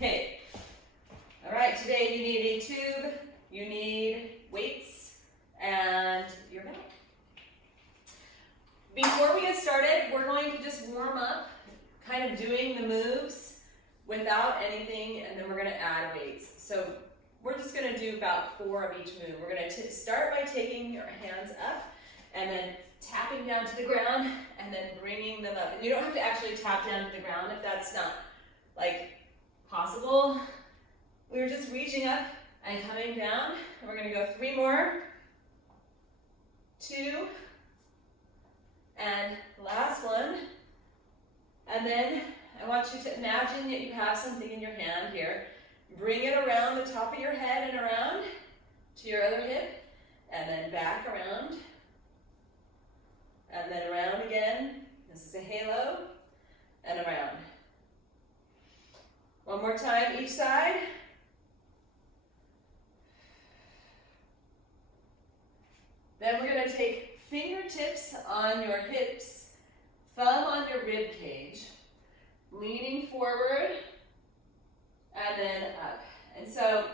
Okay. All right, today you need a tube, you need weights, and your belt. Before we get started, we're going to just warm up, kind of doing the moves without anything, and then we're gonna add weights. So we're just gonna do about 4 of each move. We're gonna start by taking your hands up and then tapping down to the ground and then bringing them up. And you don't have to actually tap down to the ground if that's not possible. We're just reaching up and coming down. And we're gonna go 3 more, 2, and last one. And then I want you to imagine that you have something in your hand here. Bring it around the top of your head and around to your other hip, and then back around, and then around again. This is a halo, and around. One more time each side. Then we're going to take fingertips on your hips, thumb on your rib cage, leaning forward, and then up. And so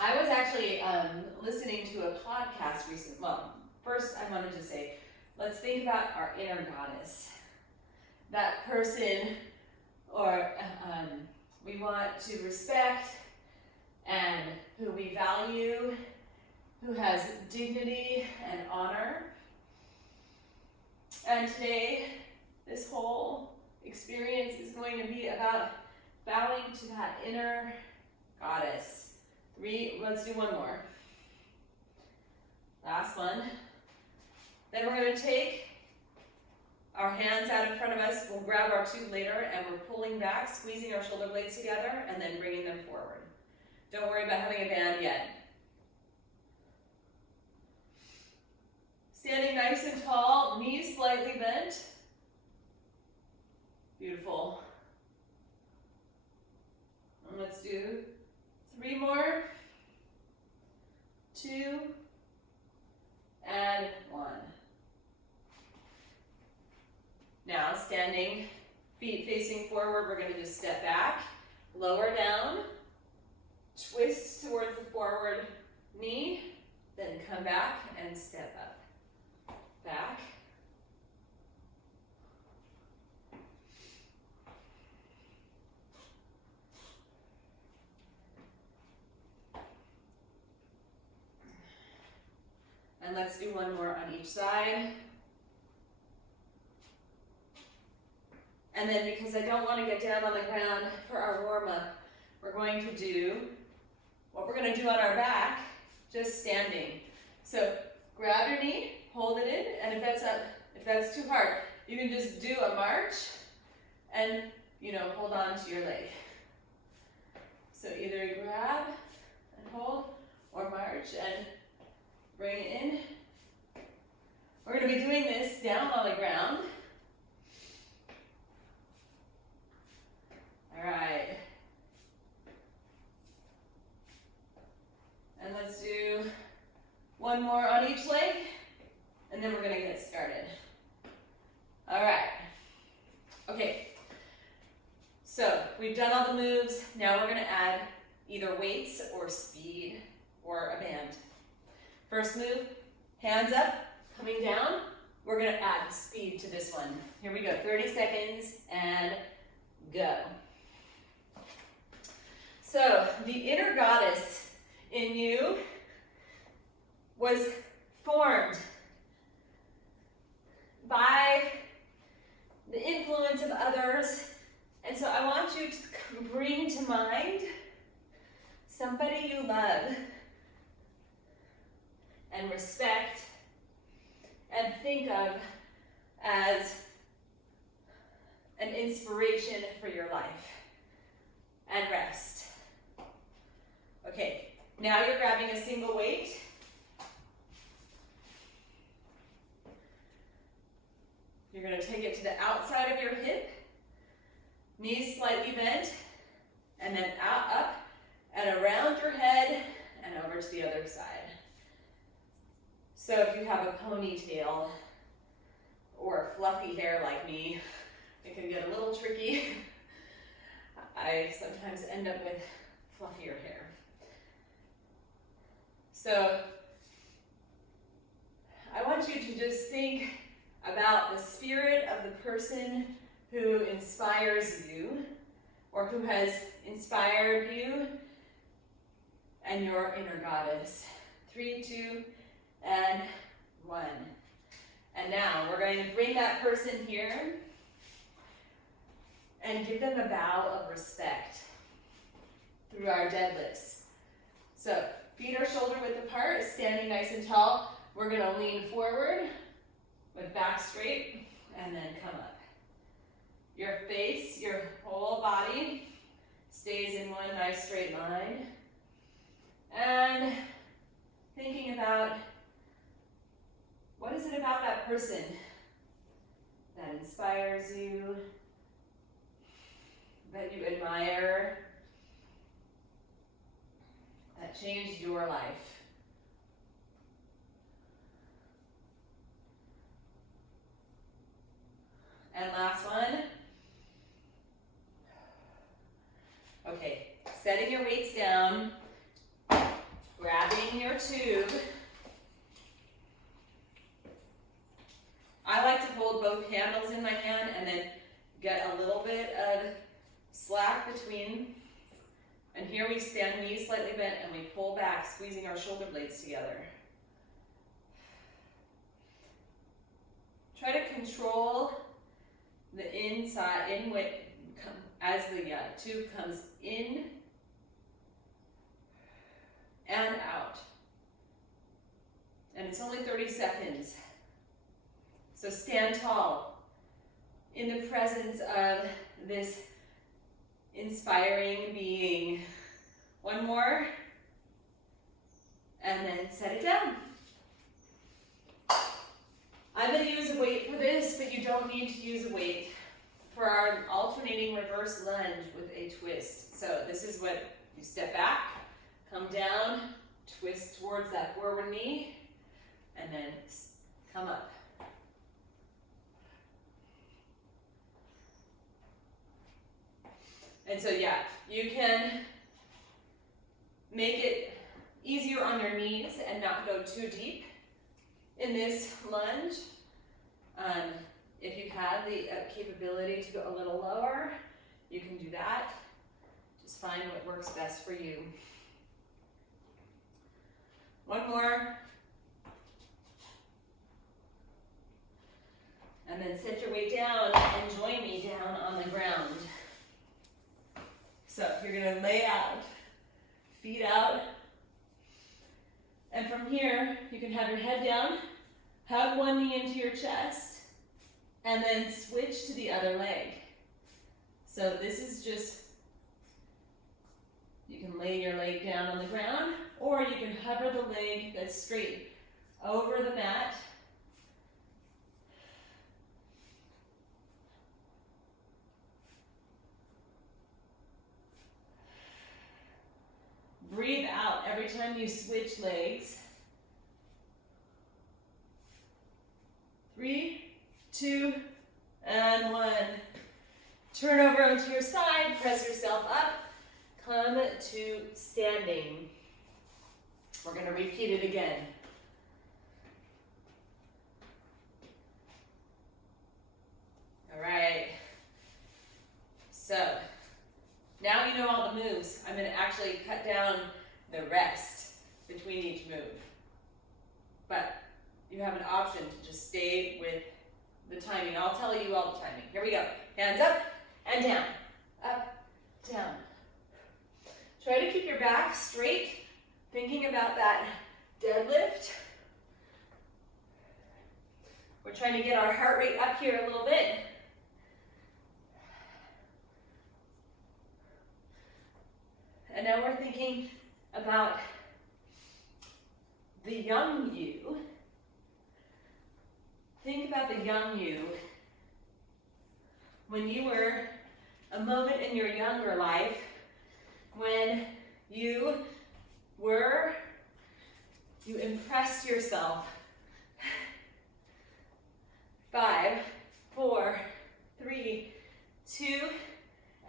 I was actually listening to a podcast recently. Well, first I wanted to say, let's think about our inner goddess. That person or we want to respect and who we value, who has dignity and honor. And today, this whole experience is going to be about bowing to that inner goddess. 3, let's do 1 more. Last one. Then we're going to take our hands out in front of us. We'll grab our tube later, and we're pulling back, squeezing our shoulder blades together, and then bringing them forward. Don't worry about having a band yet. Standing nice and tall, knees slightly bent. Beautiful. And let's do 3 more, 2, and 1. Now, standing, feet facing forward, we're going to just step back, lower down, twist towards the forward knee, then come back and step up. Back. And let's do 1 more on each side. And then because I don't want to get down on the ground for our warm-up, we're going to do what we're going to do on our back, just standing. So grab your knee, hold it in, and if that's too hard, you can just do a march and, hold on to your leg. So either you grab and hold, or march and bring it in. We're going to be doing this down on the ground. All right. And let's do 1 more on each leg, and then we're going to get started. All right. Okay. So we've done all the moves. Now we're going to add either weights or speed or a band. First move, hands up, coming down. We're going to add speed to this one. Here we go. 30 seconds and go. So the inner goddess in you was formed by the influence of others. And so I want you to bring to mind somebody you love and respect and think of as an inspiration for your life, and rest. Okay, now you're grabbing a single weight. You're going to take it to the outside of your hip, knees slightly bent, and then out, up, and around your head, and over to the other side. So if you have a ponytail or fluffy hair like me, it can get a little tricky. I sometimes end up with fluffier hair. So I want you to just think about the spirit of the person who inspires you, or who has inspired you, and your inner goddess. 3, 2, and 1. And now we're going to bring that person here and give them a bow of respect through our deadlifts. So feet are shoulder width apart, standing nice and tall. We're going to lean forward with back straight and then come up. Your face, your whole body stays in one nice straight line. And thinking about, what is it about that person that inspires you, that you admire, that changed your life? And last one. Okay, setting your weights down, grabbing your tube. I like to hold both handles in my hand and then get a little bit of slack between. And here we stand, knees slightly bent, and we pull back, squeezing our shoulder blades together. Try to control the inside, as the tube comes in and out. And it's only 30 seconds. So stand tall in the presence of this inspiring being. One more, and then set it down. I'm going to use a weight for this, but you don't need to use a weight for our alternating reverse lunge with a twist. So this is what you step back, come down, twist towards that forward knee, and then come up. And so yeah, you can make it easier on your knees and not go too deep in this lunge. If you have the capability to go a little lower, you can do that. Just find what works best for you. One more. And then set your weight down and join me down on the ground. So you're going to lay out, feet out. And from here, you can have your head down, hug one knee into your chest, and then switch to the other leg. So this is just, you can lay your leg down on the ground, or you can hover the leg that's straight over the mat. Breathe out every time you switch legs. 3, 2, and 1. Turn over onto your side, press yourself up, come to standing. We're going to repeat it again. All right. So, now you know all the moves. I'm going to actually cut down the rest between each move. But you have an option to just stay with the timing. I'll tell you all the timing. Here we go. Hands up and down. Up, down. Try to keep your back straight, thinking about that deadlift. We're trying to get our heart rate up here a little bit. And now we're thinking about the young you. Think about the young you when you were a moment in your younger life when you impressed yourself. 5, 4, 3, 2,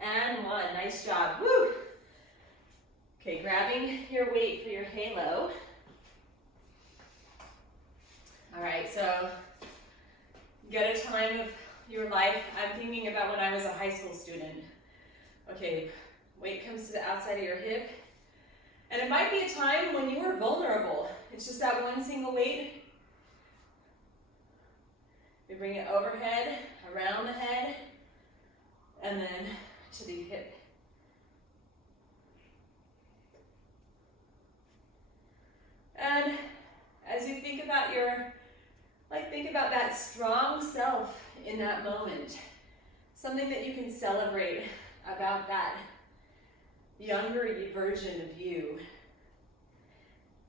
and 1. Nice job. Woo! Okay, grabbing your weight for your halo. All right, so get a time of your life. I'm thinking about when I was a high school student. Okay, weight comes to the outside of your hip. And it might be a time when you were vulnerable. It's just that one single weight. We bring it overhead, around the head, and then to the hip. And as you think about think about that strong self in that moment. Something that you can celebrate about that younger version of you.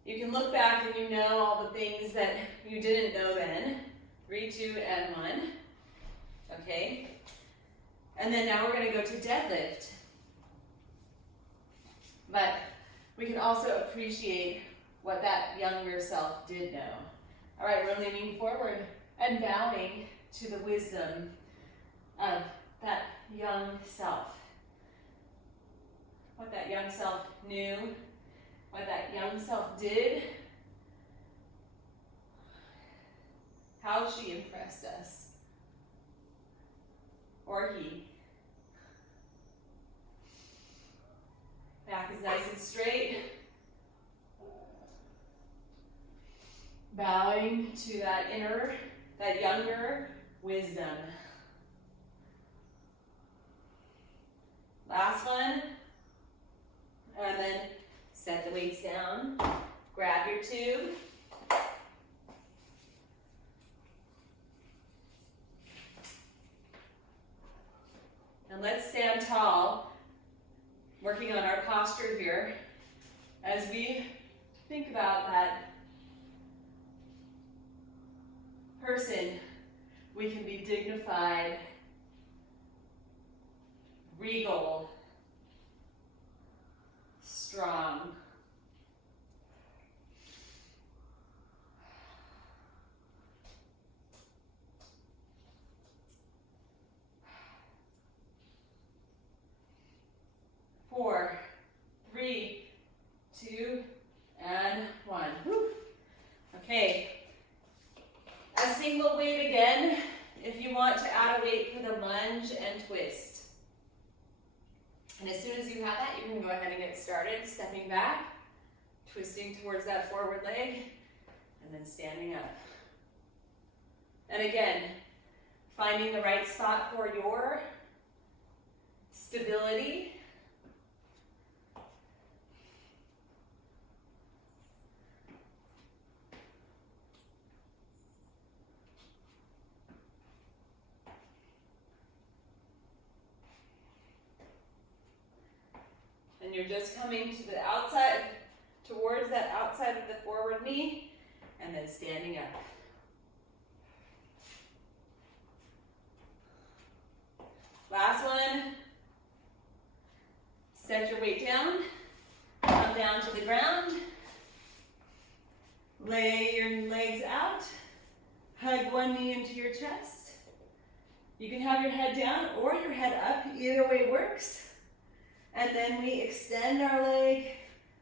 You can look back and you know all the things that you didn't know then. 3, 2, and 1. Okay? And then now we're going to go to deadlift. But we can also appreciate what that younger self did know. All right, we're leaning forward and bowing to the wisdom of that young self. What that young self knew, what that young self did, how she impressed us, or he. Back is nice and straight. Bowing to that younger wisdom. Last one. And then set the weights down. Grab your tube. And let's stand tall, working on our posture here as we think about that person. We can be dignified, regal, strong. Four, 3, 2, and 1. Whew. Okay. A single weight again, if you want to add a weight for the lunge and twist. And as soon as you have that, you can go ahead and get started, stepping back, twisting towards that forward leg, and then standing up. And again, finding the right spot for your stability. And you're just coming to the outside, towards that outside of the forward knee, and then standing up. Last one. Set your weight down, come down to the ground, lay your legs out, hug one knee into your chest. You can have your head down or your head up, either way works. And then we extend our leg,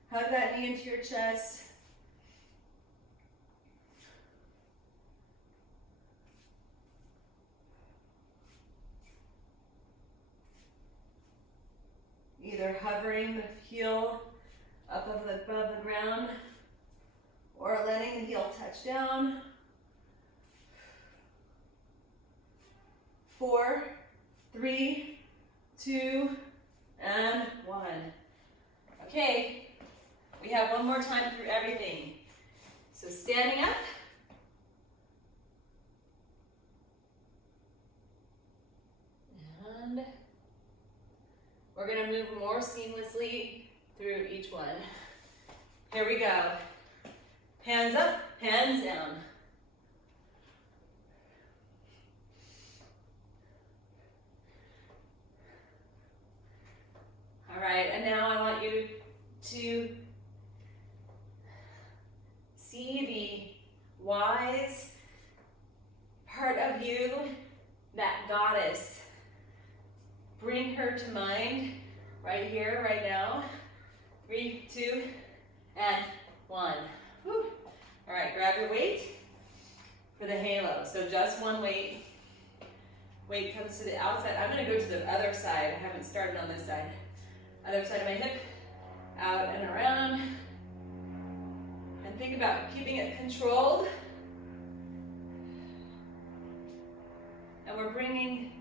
hug that knee into your chest. Either hovering the heel up above the ground or letting the heel touch down. 4, 3, 2, and 1. Okay, we have one more time through everything. So standing up. And we're going to move more seamlessly through each one. Here we go. Hands up, hands down. All right, and now I want you to see the wise part of you, that goddess. Bring her to mind. right now. 3, 2, and 1. Whew. All right, grab your weight for the halo. So just one weight. Weight comes to the outside. I'm gonna go to the other side. I haven't started on this side. Other side of my hip, out and around. And think about keeping it controlled. And we're bringing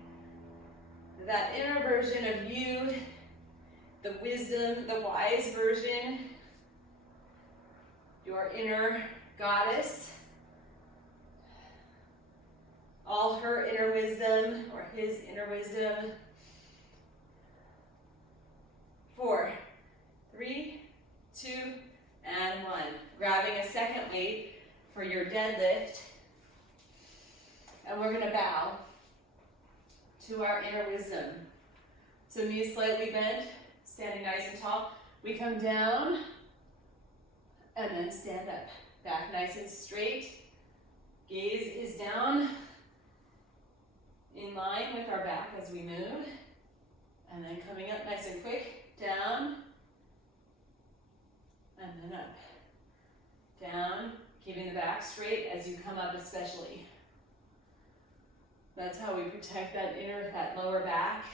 that inner version of you, the wisdom, the wise version, your inner goddess, all her inner wisdom or his inner wisdom. 4, 3, 2, and 1. Grabbing a second weight for your deadlift. And we're gonna bow to our inner wisdom. So knees slightly bent, standing nice and tall. We come down and then stand up. Back nice and straight. Gaze is down, in line with our back as we move. And then coming up nice and quick, down, and then up. Down, keeping the back straight as you come up especially. That's how we protect that lower back.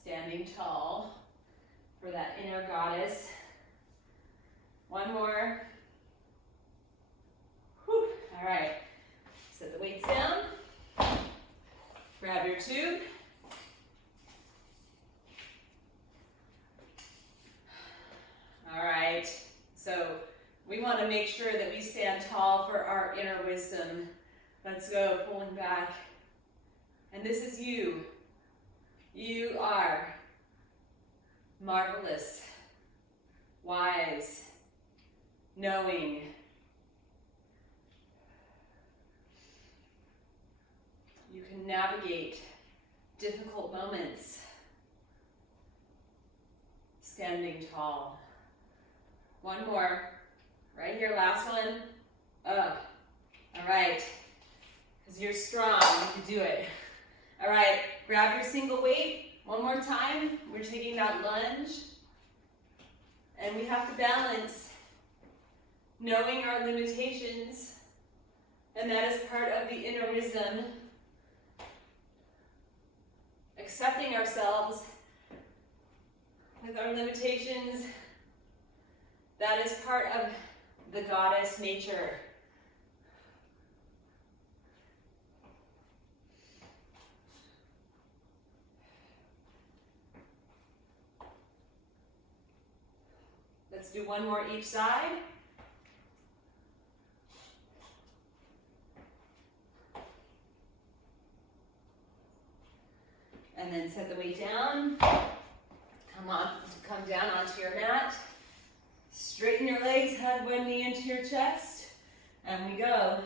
Standing tall for that inner goddess. One more. Whew. All right, set the weights down. Grab your tube. All right, so we want to make sure that we stand tall for our inner wisdom. Let's go, pulling back. And this is you. You are marvelous, wise, knowing. You can navigate difficult moments standing tall. One more, right here, last one. All right, because you're strong, you can do it. All right, grab your single weight. One more time, we're taking that lunge. And we have to balance knowing our limitations, and that is part of the inner wisdom. Accepting ourselves with our limitations, that is part of the goddess nature. Let's do one more each side. And then set the weight down. Come down onto your mat. Straighten your legs, hug one knee into your chest, and we go.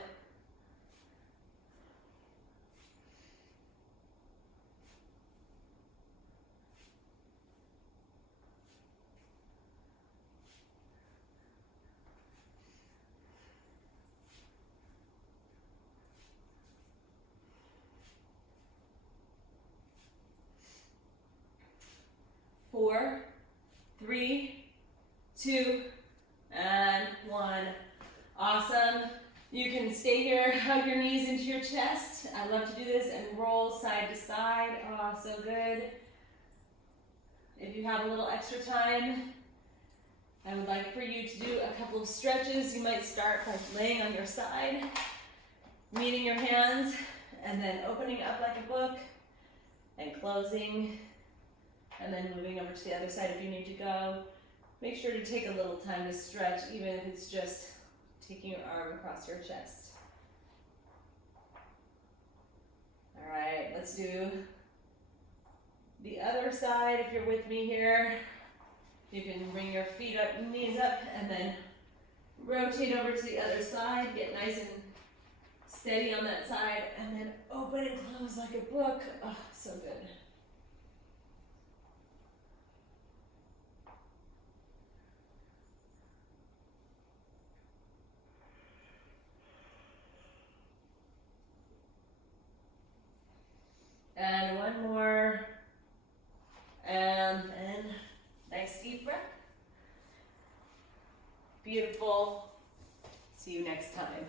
Four, 3, 2, and 1. Awesome. You can stay here, hug your knees into your chest. I love to do this and roll side to side. Oh, so good. If you have a little extra time, I would like for you to do a couple of stretches. You might start by laying on your side, meeting your hands, and then opening up like a book and closing, and then moving over to the other side if you need to go. Make sure to take a little time to stretch, even if it's just taking your arm across your chest. All right, let's do the other side. If you're with me here, you can bring your feet up, knees up, and then rotate over to the other side. Get nice and steady on that side, and then open and close like a book. Oh, so good. And one more, and nice Nice deep breath. Beautiful. See you next time.